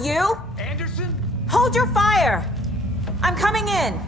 you? Anderson? Hold your fire! I'm coming in!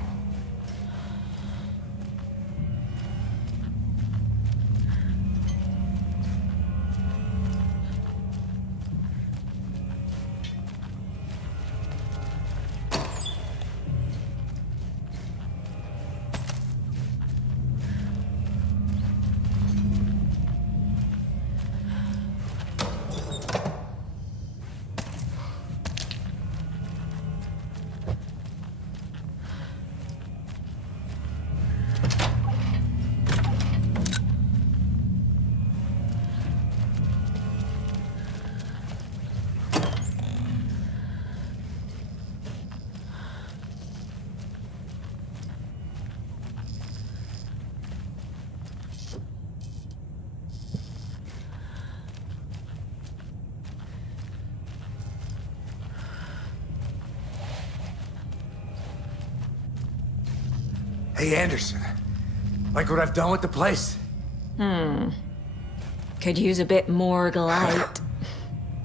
Hey, Anderson. Like what I've done with the place? Could use a bit more light.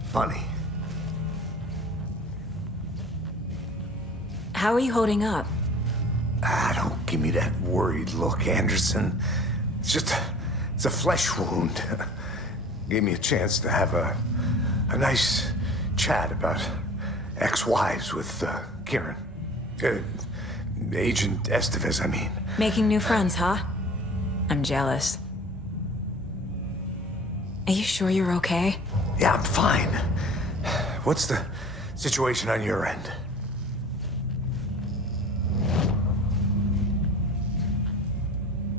Funny. How are you holding up? Don't give me that worried look, Anderson. It's a flesh wound. Gave me a chance to have a nice chat about ex-wives with Kieran. Agent Estevez, I mean. Making new friends, huh? I'm jealous. Are you sure you're okay? Yeah, I'm fine. What's the situation on your end?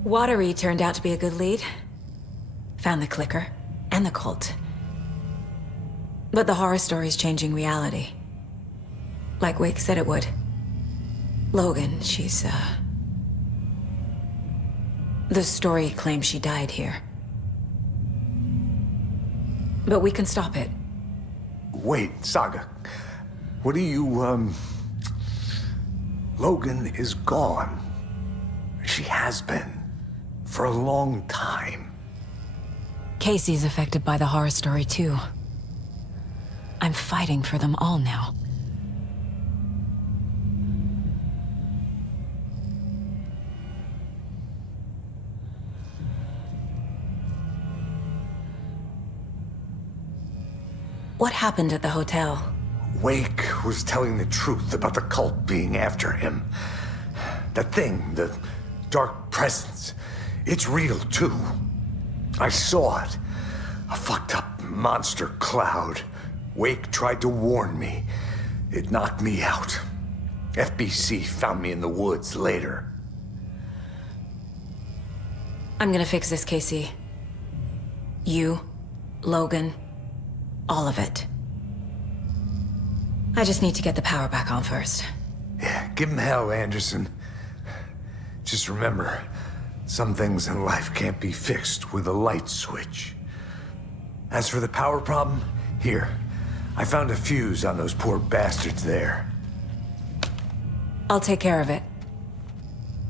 Watery turned out to be a good lead. Found the clicker and the cult. But the horror story's changing reality. Like Wake said it would. Logan, she's, the story claims she died here. But we can stop it. Wait, Saga. What do you, Logan is gone. She has been. For a long time. Casey's affected by the horror story, too. I'm fighting for them all now. What happened at the hotel? Wake was telling the truth about the cult being after him. That thing, the dark presence, it's real too. I saw it. A fucked up monster cloud. Wake tried to warn me. It knocked me out. FBC found me in the woods later. I'm gonna fix this, Casey. You, Logan, all of it. I just need to get the power back on first. Yeah, give him hell, Anderson. Just remember, some things in life can't be fixed with a light switch. As for the power problem, here. I found a fuse on those poor bastards there. I'll take care of it.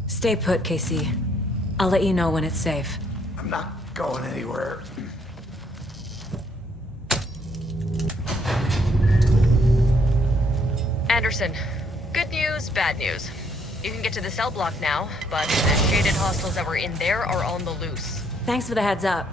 Stay put, Casey. I'll let you know when it's safe. I'm not going anywhere. Anderson, good news, bad news. You can get to the cell block now, but the shaded hostiles that were in there are on the loose. Thanks for the heads up.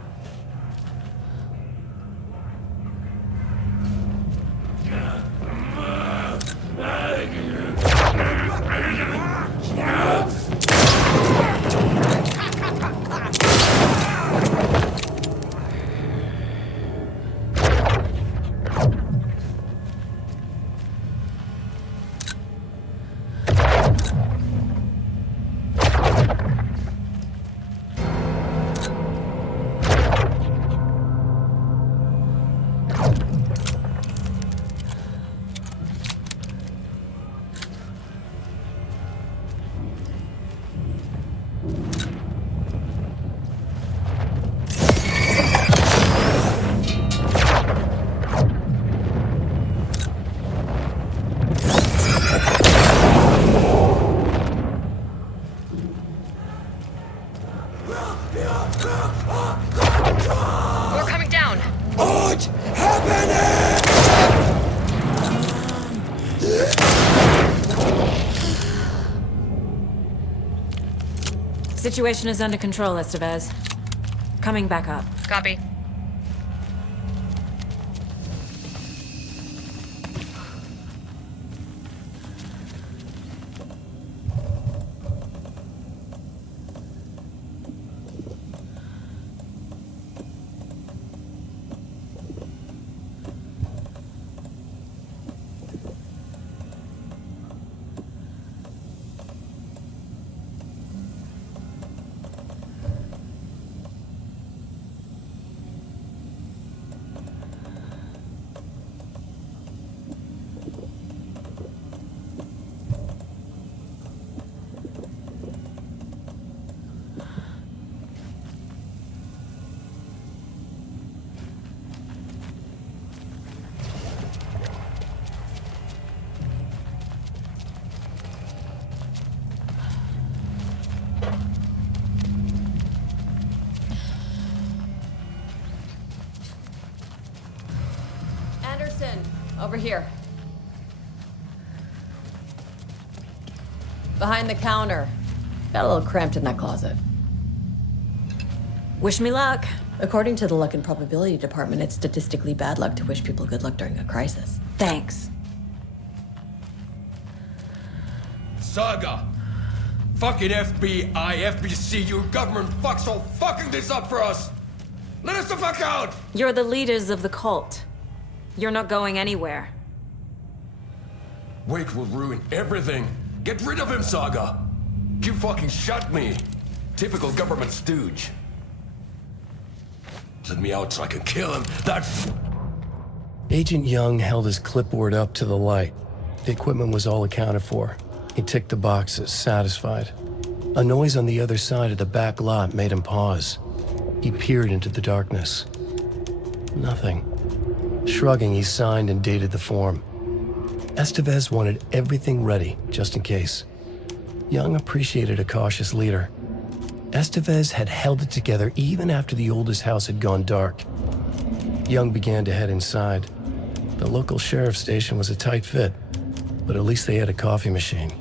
We're coming down. What's happening? Situation is under control, Estevez. Coming back up. Copy. Over here. Behind the counter. Got a little cramped in that closet. Wish me luck. According to the luck and probability department, it's statistically bad luck to wish people good luck during a crisis. Thanks. Saga! Fucking FBI, FBC, you government fucks all fucking this up for us! Let us the fuck out! You're the leaders of the cult. You're not going anywhere. Wake will ruin everything. Get rid of him, Saga! You fucking shot me! Typical government stooge. Let me out so I can kill him. That's... Agent Young held his clipboard up to the light. The equipment was all accounted for. He ticked the boxes, satisfied. A noise on the other side of the back lot made him pause. He peered into the darkness. Nothing. Shrugging, he signed and dated the form. Estevez wanted everything ready, just in case. Young appreciated a cautious leader. Estevez had held it together even after the oldest house had gone dark. Young began to head inside. The local sheriff's station was a tight fit, but at least they had a coffee machine.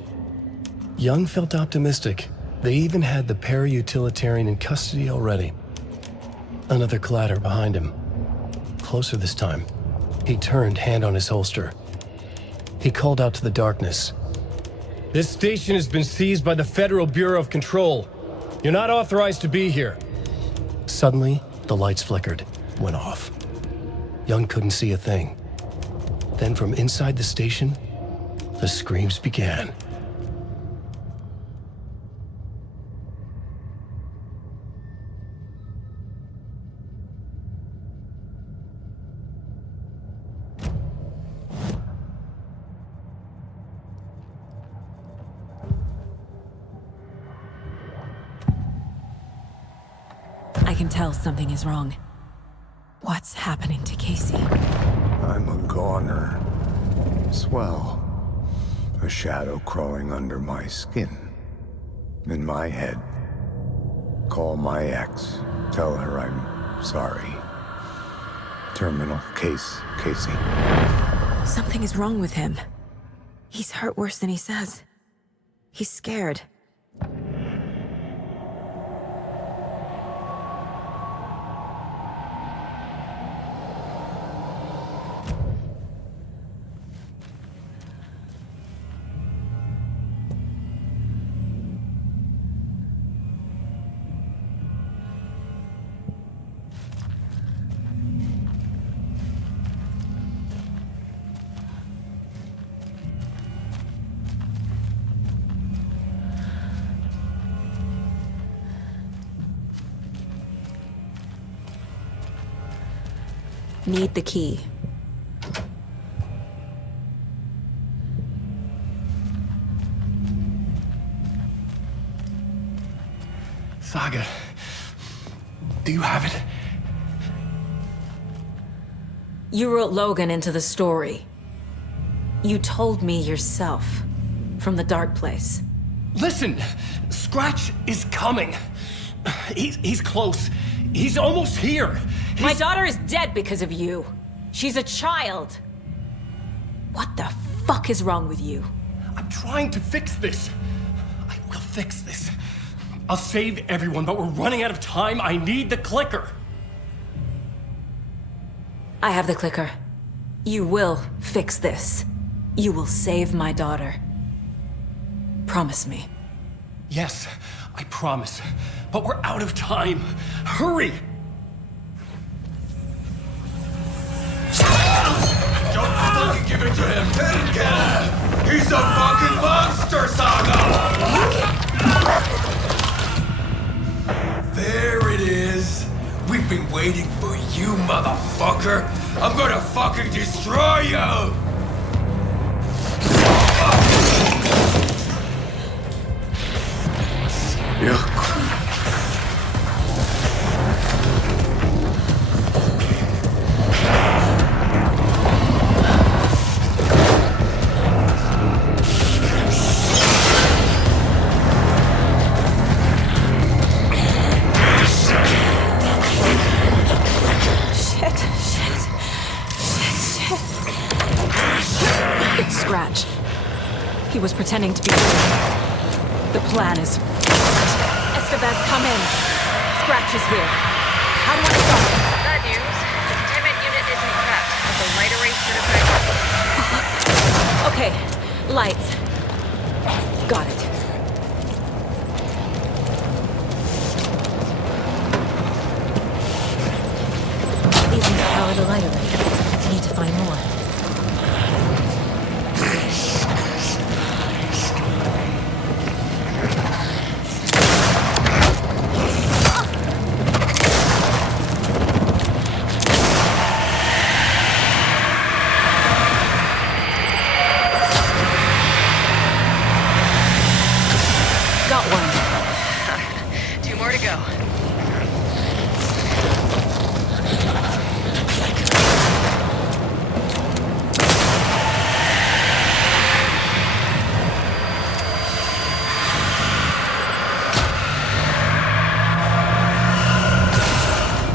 Young felt optimistic. They even had the para-utilitarian in custody already. Another clatter behind him. Closer this time. He turned, hand on his holster. He called out to the darkness. This station has been seized by the Federal Bureau of Control. You're not authorized to be here. Suddenly, the lights flickered, went off. Young couldn't see a thing. Then from inside the station, the screams began. I can tell something is wrong. What's happening to Casey? I'm a goner. Swell. A shadow crawling under my skin. In my head. Call my ex. Tell her I'm sorry. Terminal case, Casey. Something is wrong with him. He's hurt worse than he says. He's scared. Need the key. Saga, do you have it? You wrote Logan into the story. You told me yourself. From the dark place. Listen, Scratch is coming. He's close. He's almost here. My daughter is dead because of you. She's a child. What the fuck is wrong with you? I'm trying to fix this. I will fix this. I'll save everyone, but we're running out of time. I need the clicker. I have the clicker. You will fix this. You will save my daughter. Promise me. Yes, I promise. But we're out of time. Hurry! Don't fucking give it to him! Get him! He's a fucking monster, Saga! There it is! We've been waiting for you, motherfucker! I'm gonna fucking destroy you! Yeah. It's Scratch. He was pretending to be the plan is... Estevez, come in. Scratch is here. How do I stop him? Bad news. The containment unit isn't prepped, but the light array certified. Okay, lights. Got it. These need to power the light array. Need to find more. Got one. 2 more to go.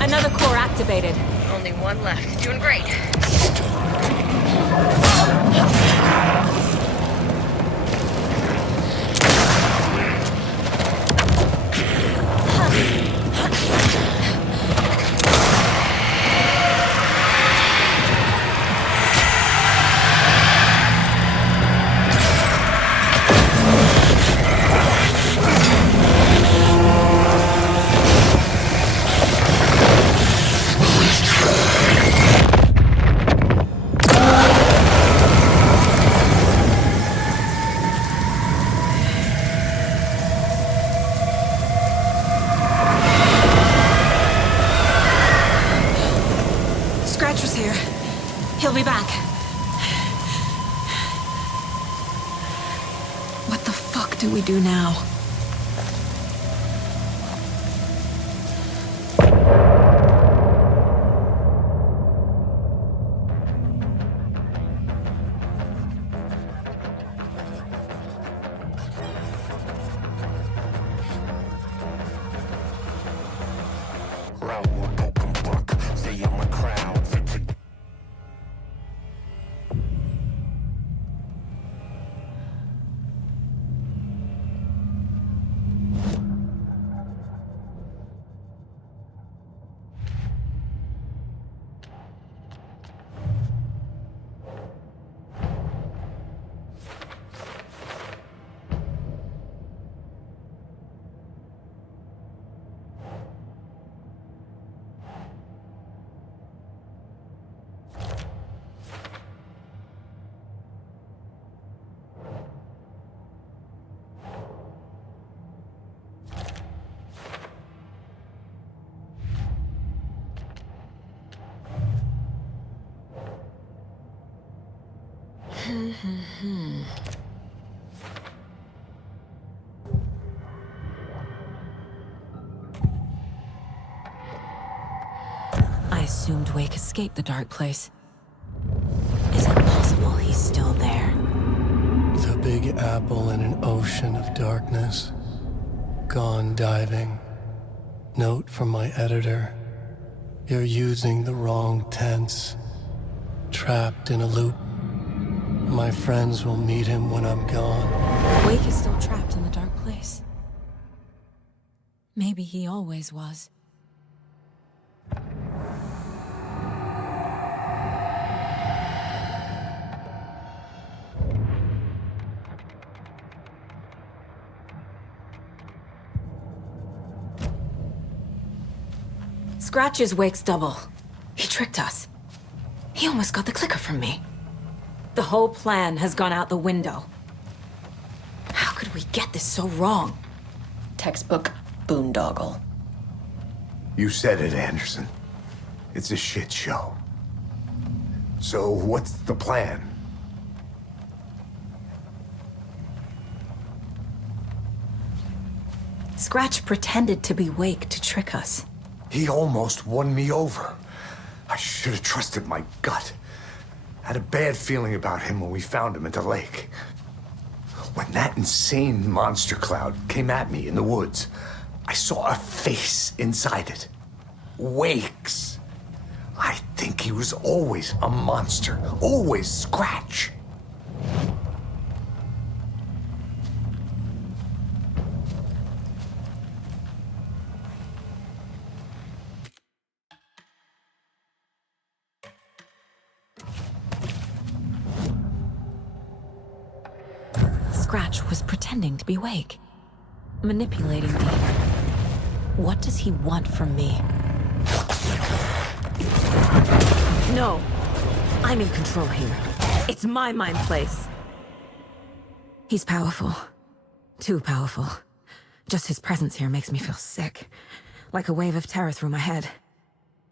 Another core activated. Only one left. Doing great. Scratch was here. He'll be back. What the fuck do we do now? I assumed Wake escaped the dark place. Is it possible he's still there? The Big Apple in an ocean of darkness. Gone diving. Note from my editor. You're using the wrong tense. Trapped in a loop. My friends will meet him when I'm gone. Wake is still trapped in the dark place. Maybe he always was. Scratch is Wake's double. He tricked us. He almost got the clicker from me. The whole plan has gone out the window. How could we get this so wrong? Textbook boondoggle. You said it, Anderson. It's a shit show. So what's the plan? Scratch pretended to be Wake to trick us. He almost won me over. I should have trusted my gut. Had a bad feeling about him when we found him at the lake. When that insane monster cloud came at me in the woods, I saw a face inside it. Wake's. I think he was always a monster. Always Scratch. Scratch was pretending to be Wake. Manipulating me. What does he want from me? No. I'm in control here. It's my mind place. He's powerful. Too powerful. Just his presence here makes me feel sick. Like a wave of terror through my head.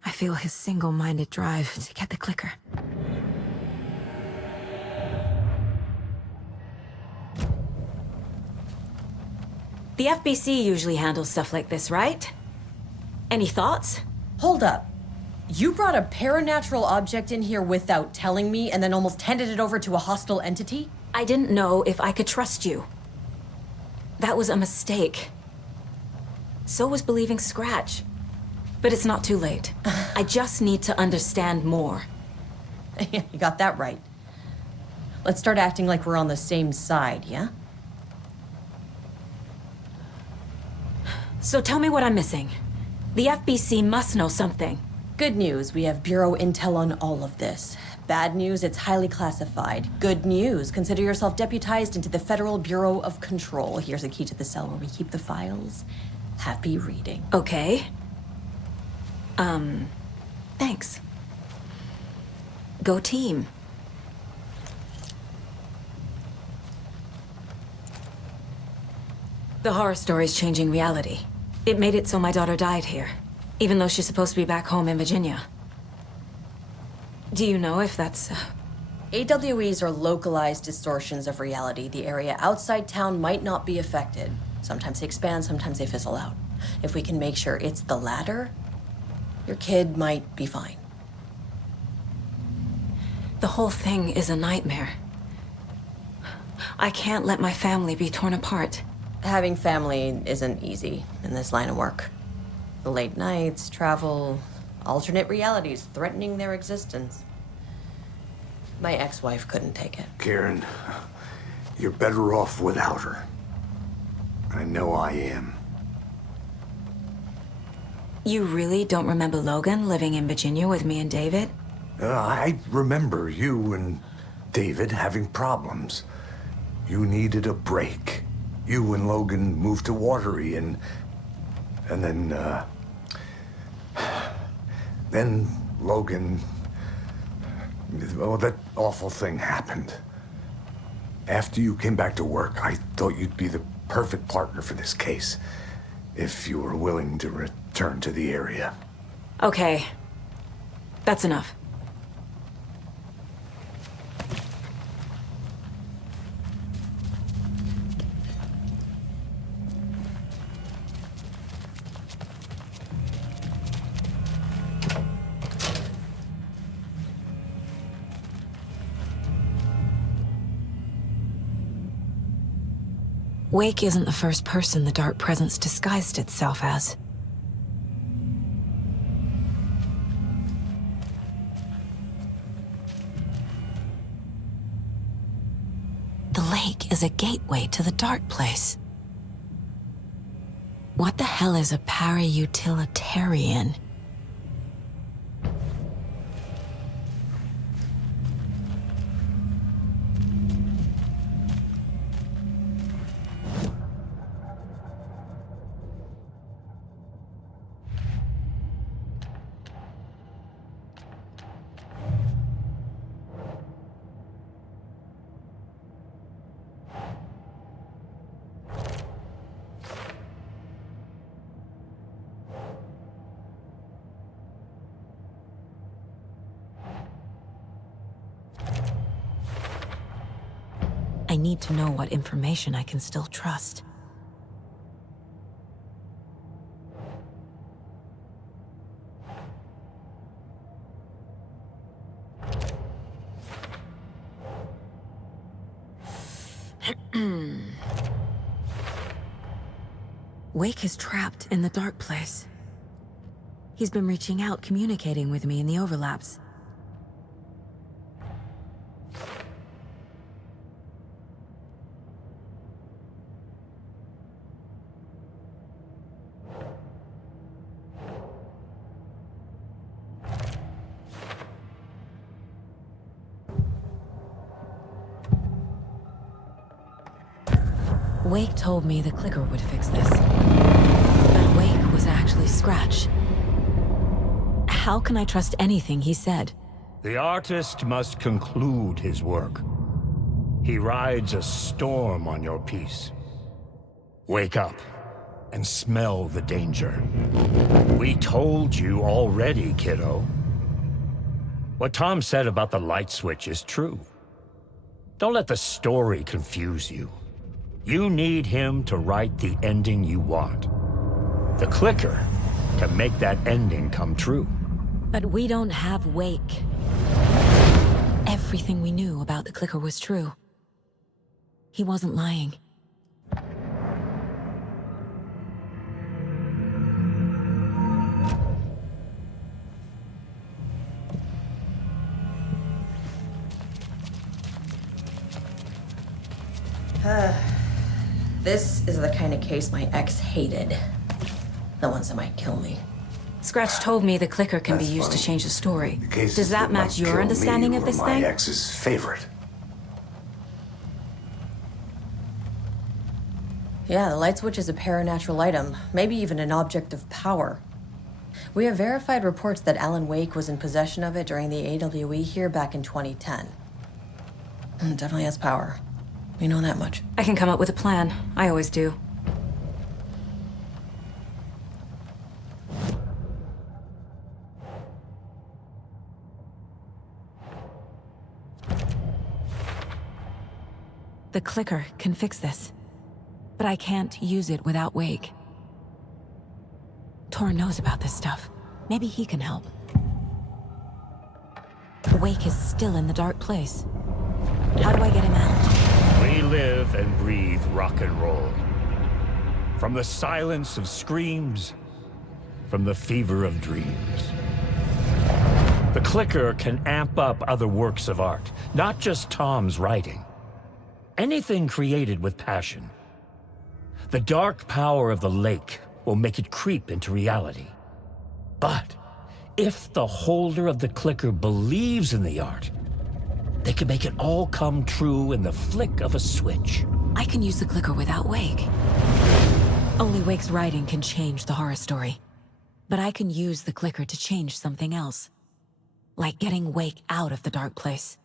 I feel his single-minded drive to get the clicker. The FBC usually handles stuff like this, right? Any thoughts? Hold up. You brought a paranatural object in here without telling me and then almost handed it over to a hostile entity? I didn't know if I could trust you. That was a mistake. So was believing Scratch. But it's not too late. I just need to understand more. You got that right. Let's start acting like we're on the same side, yeah? So tell me what I'm missing. The FBC must know something. Good news, we have Bureau intel on all of this. Bad news, it's highly classified. Good news, consider yourself deputized into the Federal Bureau of Control. Here's a key to the cell where we keep the files. Happy reading. Okay. Thanks. Go team. The horror story's changing reality. It made it so my daughter died here, even though she's supposed to be back home in Virginia. Do you know if that's... AWEs are localized distortions of reality. The area outside town might not be affected. Sometimes they expand, sometimes they fizzle out. If we can make sure it's the latter, your kid might be fine. The whole thing is a nightmare. I can't let my family be torn apart. Having family isn't easy in this line of work. The late nights, travel, alternate realities threatening their existence. My ex-wife couldn't take it. Karen, you're better off without her. I know I am. You really don't remember Logan living in Virginia with me and David? I remember you and David having problems. You needed a break. You and Logan moved to Watery and then Logan, well, that awful thing happened. After you came back to work, I thought you'd be the perfect partner for this case, if you were willing to return to the area. Okay. That's enough. Wake isn't the first person the Dark Presence disguised itself as. The lake is a gateway to the Dark Place. What the hell is a para-utilitarian? I need to know what information I can still trust. Wake is trapped in the dark place. He's been reaching out, communicating with me in the overlaps. Wake told me the clicker would fix this. But Wake was actually Scratch. How can I trust anything he said? The artist must conclude his work. He rides a storm on your piece. Wake up and smell the danger. We told you already, kiddo. What Tom said about the light switch is true. Don't let the story confuse you. You need him to write the ending you want. The clicker can make that ending come true. But we don't have Wake. Everything we knew about the clicker was true. He wasn't lying. This is the kind of case my ex hated. The ones that might kill me. Scratch told me the clicker can That's be used to funny. change the story. The cases Does that might match your kill understanding me of were this my thing? ex's favorite. Yeah, the light switch is a paranatural item, maybe even an object of power. We have verified reports that Alan Wake was in possession of it during the AWE here back in 2010. It definitely has power. We know that much. I can come up with a plan. I always do. The clicker can fix this. But I can't use it without Wake. Tor knows about this stuff. Maybe he can help. Wake is still in the dark place. How do I get him out? We live and breathe rock and roll. From the silence of screams, from the fever of dreams. The clicker can amp up other works of art, not just Tom's writing. Anything created with passion. The dark power of the lake will make it creep into reality. But if the holder of the clicker believes in the art, they can make it all come true in the flick of a switch. I can use the clicker without Wake. Only Wake's writing can change the horror story. But I can use the clicker to change something else. Like getting Wake out of the dark place.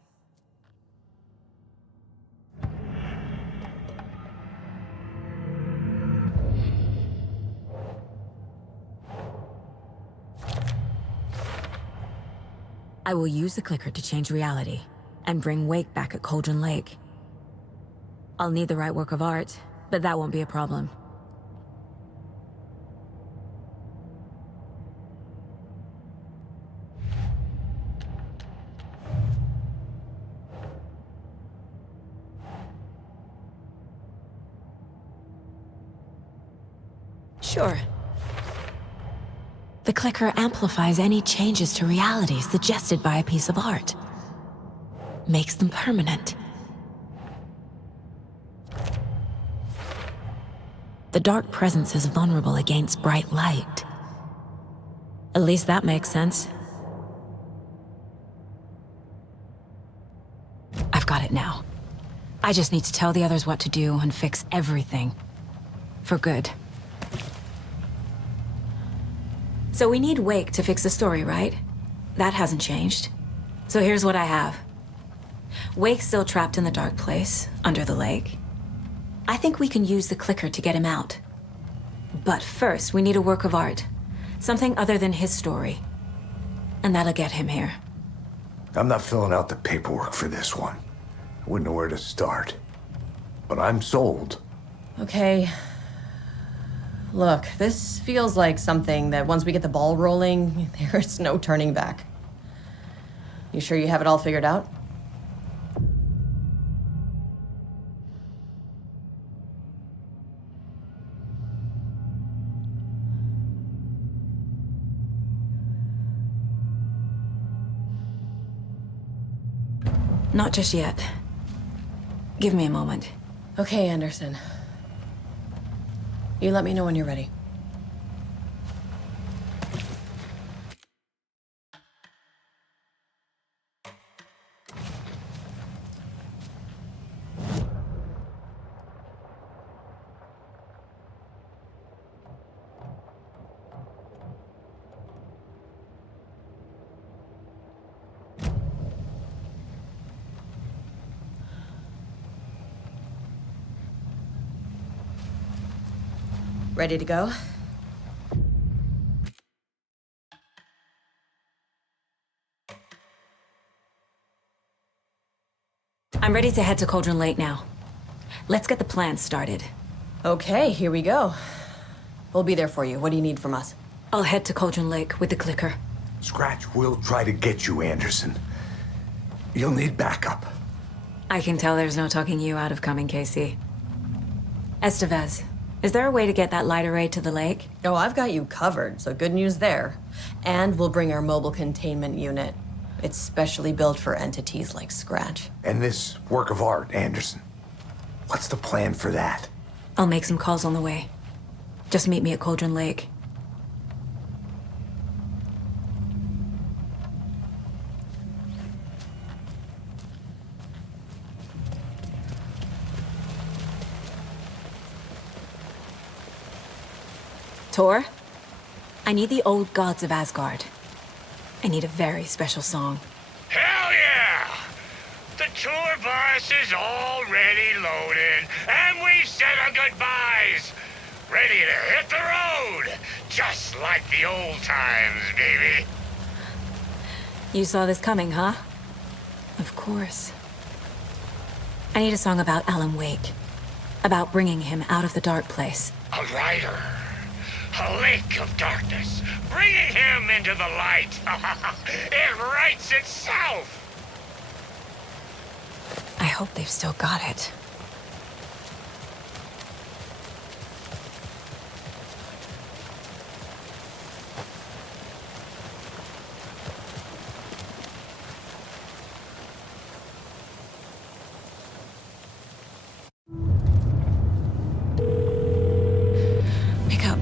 I will use the clicker to change reality, and bring Wake back at Cauldron Lake. I'll need the right work of art, but that won't be a problem. Sure. The clicker amplifies any changes to reality suggested by a piece of art. Makes them permanent. The dark presence is vulnerable against bright light. At least that makes sense. I've got it now. I just need to tell the others what to do and fix everything. For good. So we need Wake to fix the story, right? That hasn't changed. So here's what I have. Wake's still trapped in the dark place, under the lake. I think we can use the clicker to get him out. But first, we need a work of art. Something other than his story. And that'll get him here. I'm not filling out the paperwork for this one. I wouldn't know where to start. But I'm sold. Okay. Look, this feels like something that once we get the ball rolling, there's no turning back. You sure you have it all figured out? Not just yet. Give me a moment. Okay, Anderson. You let me know when you're ready. Ready to go? I'm ready to head to Cauldron Lake now. Let's get the plan started. Okay, here we go. We'll be there for you. What do you need from us? I'll head to Cauldron Lake with the clicker. Scratch will try to get you, Anderson. You'll need backup. I can tell there's no talking you out of coming, Casey. Estevez, is there a way to get that light array to the lake? Oh, I've got you covered, so good news there. And we'll bring our mobile containment unit. It's specially built for entities like Scratch. And this work of art, Anderson. What's the plan for that? I'll make some calls on the way. Just meet me at Cauldron Lake. Tor, I need the old gods of Asgard. I need a very special song. Hell yeah! The tour bus is already loaded, and we've said our goodbyes. Ready to hit the road, just like the old times, baby. You saw this coming, huh? Of course. I need a song about Alan Wake. About bringing him out of the dark place. A rider. A lake of darkness, bringing him into the light. It writes itself. I hope they've still got it.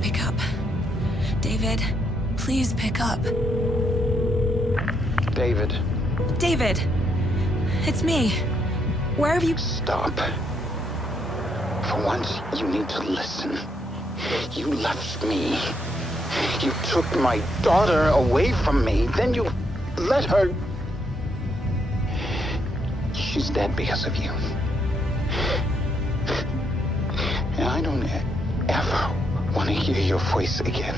Pick up. David, please pick up. David. David! It's me. Where have you... Stop. For once, you need to listen. You left me. You took my daughter away from me. Then you let her... She's dead because of you. And I don't ever want to hear your voice again.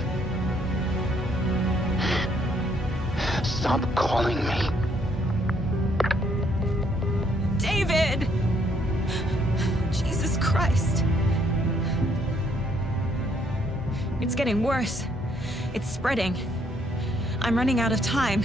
Stop calling me. David! Jesus Christ. It's getting worse. It's spreading. I'm running out of time.